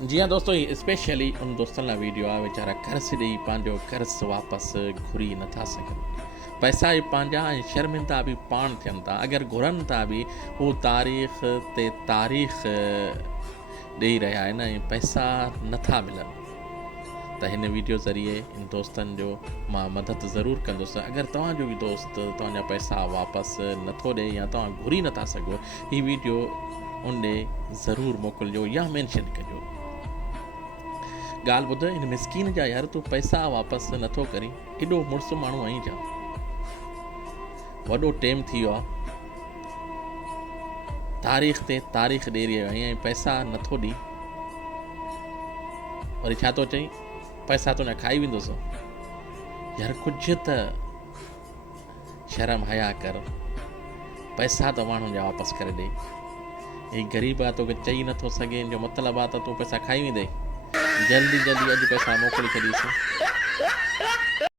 जी हाँ दोस्तों, स्पेशली उन दोस्तनि लाइ वीडियो आहे वीचारा कर्ज़ु ॾेई पंहिंजो कर्ज़ु वापसि घुरी नथा सघनि। पैसा बि पंहिंजा ऐं शर्मिंदा बि पाण थियनि था। अगरि घुरनि था बि हू तारीख़ ते तारीख़ ॾेई रहिया आहिनि ऐं पैसा नथा मिलनि। त हिन वीडियो ज़रिए इन दोस्तनि जो मां मदद ज़रूरु कंदुसि। अगरि तव्हांजो बि दोस्त तव्हांजा पैसा वापसि नथो ॾिए या तव्हां घुरी नथा सघो, हीअ वीडियो उन ॾे ज़रूरु मोकिलिजो या मेंशन कजो। ॻाल्हि ॿुध, हिन मिसकीन जा यार तूं पैसा वापसि नथो करी, एॾो मुड़ुसु माण्हू आहीं छा? वॾो टाइम थी वियो आहे, तारीख़ ते तारीख़ ॾेई रहियो आहीं ऐं पैसा नथो ॾी। वरी छा थो चई, पैसा तुंहिंजा खाई वेंदुसि। यार कुझु त शर्म हया कर, पैसा त माण्हुनि जा वापसि करे ॾे। ही ग़रीब आहे, तोखे चई नथो सघे, हिन जो मतिलबु आहे त तूं पैसा खाई वेंदे। जल्दी जल्दी अॼु पैसा मोकिले छॾीसि।